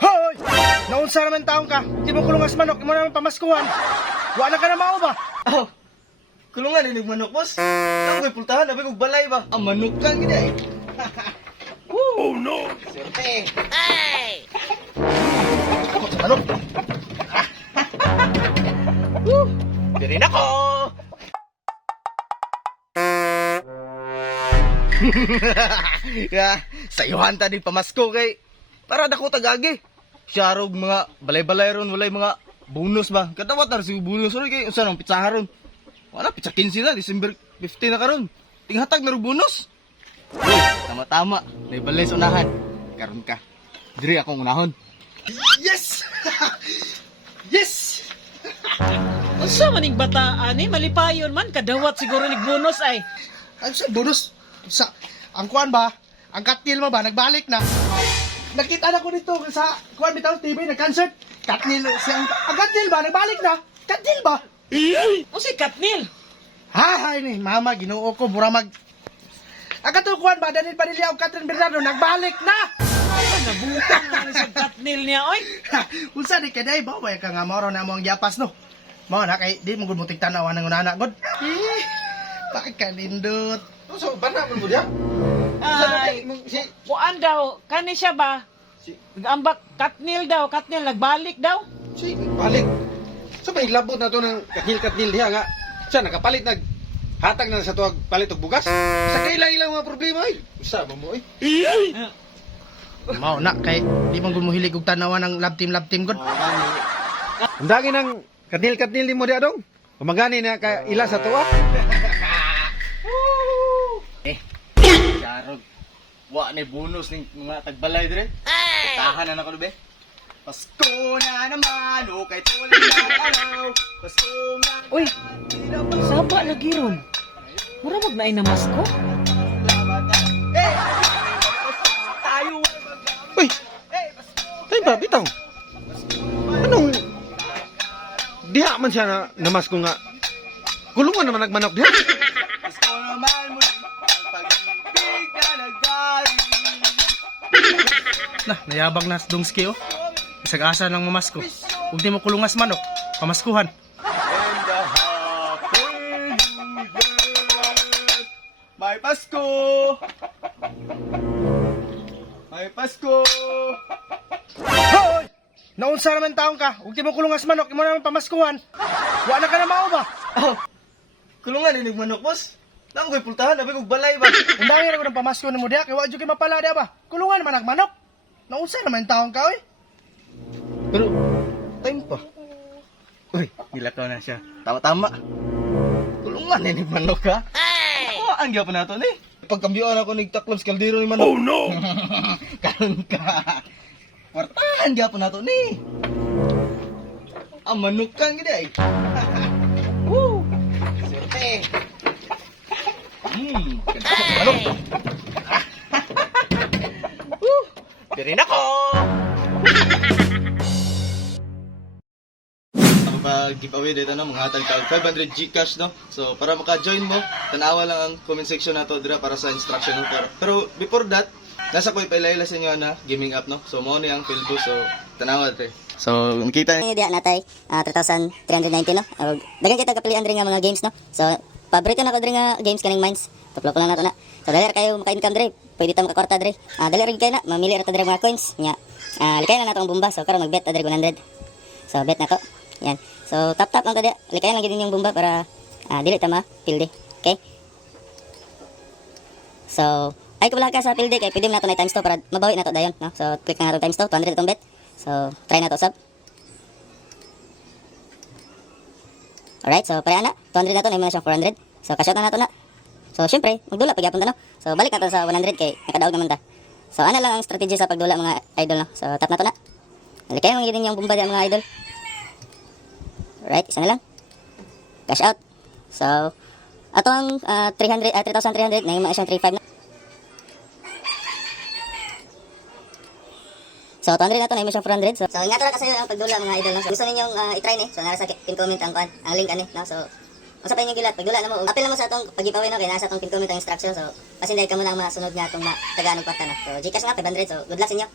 Hoy! Naunsa naman taong ka. Di mo kulungas manok, imo naman pamaskuhan. Wala ka na mao ba? Oh, kulungan ni manok, boss. Ako may pultahan, nabi kong balay ba? Ang manok ka, gina eh. Oh no! Swerte. Hey! Ako sa manok. Dirin ako! Sayuhan ta din pamasko kay para dako tagagi. Syarog mga balay-balay ron, walay mga bonus ba? Kadawat na si bonus ron kay unsa nang pitsaha ron. Wala pitsa 15 na December 15 na karon. Tinghatag na ro bonus. Uy, tama-tama. May balay sa unahan. Karon ka. Diri akong unahon. Yes! Yes! Unsa maning bataan ni malipayon man kadawat siguro nig bonus ay. Ano sa bonus? Ang kuan ba? Ang katil mo ba? Nagbalik na. Nakita na ko dito sa kuan bitaw TV nag-concert. Katil siyang ang katil ba? Nagbalik na. Katil ba? Unsa katnil? Hay ni mama Ginoo ko mura mag. Ang katukuan ba Daniel Padilla o Catherine Bernardo nagbalik na. Nabutang na ni sa katnil niya oy. Unsa di kaday ba way ka nga moro na mo ang giapas no? Mo na kay di mo gud mutig tanaw nang unana god. Pakalindot. So, bana mo diya? Ay, Si kuan daw kani siya ba? Nagambak katnil daw, katnil nagbalik daw. Si, balik. So, may labot na to ng katil-katil diha nga. Siya, nakapalit hatag na sa tuwag palit og bugas. Sa kailang mga problema ay. Usa mo eh. Mao na kay di man gud mo hilig og tanawan ng love team god. Ang dagi ng katil-katil di mo diha dong. Kumagani na ka ila sa tuwa. Syarog. Wa ni bonus ning mga tagbalay dire. Tahan na ako be. Pasko na naman, kay tuloy na araw. Pasko na. Uy, saba lagi ron. Mura mag naay na masko? Eh! Tayo! Uy! Tayo ba, bitaw? Anong... Diha man siya na namas ko nga. Kulungan naman nagmanok diha. Pasko naman mo. Pag-ibig na nagdari. Na nayabag na dongski oh. Isag asa nang mamasko. Ug di mo kulungas manok, pamaskuhan. And the happy new year. May Pasko! May Pasko! Hoy! Naunsa naman taong ka. Ug di mo kulungas manok, imo naman pamaskuhan. Wala ka na mao ba? Oh, kulungan ni manok, boss. Nang ko'y pultahan, nabi kong balay ba? Undangi ra ko ng pamasko nimo diha kay wa jud kay mapala diha ba? Kulungan man ang manok. Naunsa naman taong ka oy? Pero, time pa. Uy, nilakaw na siya. Tama-tama. Kulungan ni manok, ha? Oh, ang gyapon nato ni. Pagkambiyoan ako ni Takloms Kaldero ni manok. Oh, no! Karon ka. Kwartahan gyapon nato ni. Ang manok kang gid ay. Woo! Swerte. Ganda sa manok. Woo! Dirin ako! Giveaway dito no, mga hatag ka 500 Gcash no. So para maka-join mo, tanawa lang ang comment section nato dira para sa instruction no. Pero before that, nasa ko ipailayla sa inyo na gaming app no. So mo ni ang field so tanawa tre. So nakita Ini dia natay 3,390 no. Dagan kita kapilian diri nga mga games no. So paborito na ko diri nga games kaning Mines. Tuplo ko lang nato na. So dali kayo maka-income diri. Pwede ta makakwarta diri. Dali rin kayo na mamili ra ta diri mga coins nya. Likay na nato ang bomba so karon mag-bet ta diri 100. So bet na to. Yan. So tap lang ta dia. Likayan lang gid yung bomba para dili ta ma-pilde. Okay? So ay kubala ka sa pilde kay pwede na to na times 2 para mabawi na to dayon no. So click na nato times 2 200 itong bet. So try na to sub. Alright, so pare ana 200 na to na mo na siya 400. So cash out na nato na. So syempre magdula pagyapon ta no. So balik na to sa 100 kay nakadaog naman ta. So ana lang ang strategy sa pagdula mga idol no. So tap na to na. Likayan lang gid yung bomba dia mga idol. Right, isa na lang. Cash out. So, ato ang 3,300 na yung mga siyang 3,500 na. So, 200 na to na yung siyang 400. So, ingatan lang kasi ang pagdula mga idol. No? So, gusto ninyong i-try ni. So, nara sa pin comment ang link ani. No? So, Unsa pa inyong gilat pagdula namo. Apil na mo sa atong pag-giveaway no kay nasa atong pin comment ang instruction. So basin dai kamo nang masunod nga atong tagaan og kwarta no. So GCash nga 500. So good luck sa inyo.